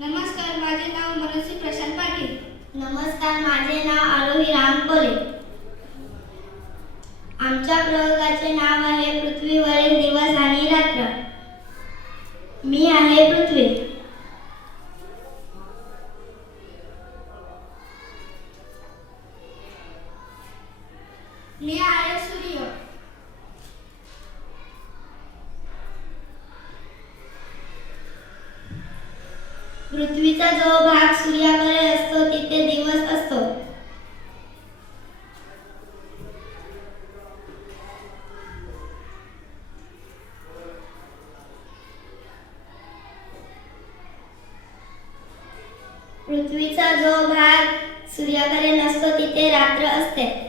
नमस्कार, माझे नाव मनसी प्रशांत पाटील. नमस्कार, माझे नाव आरोही राम कोले. आमच्या प्रयोगाचे नाव आहे पृथ्वीवरील दिवस आणि रात्र. मी आहे पृथ्वी. मी आहे सूर्य. पृथ्वीचा जो भाग सूर्याकडे असतो तिथे दिवस असतो. पृथ्वीचा जो भाग सूर्याकडे नसतो तिथे रात्र असते.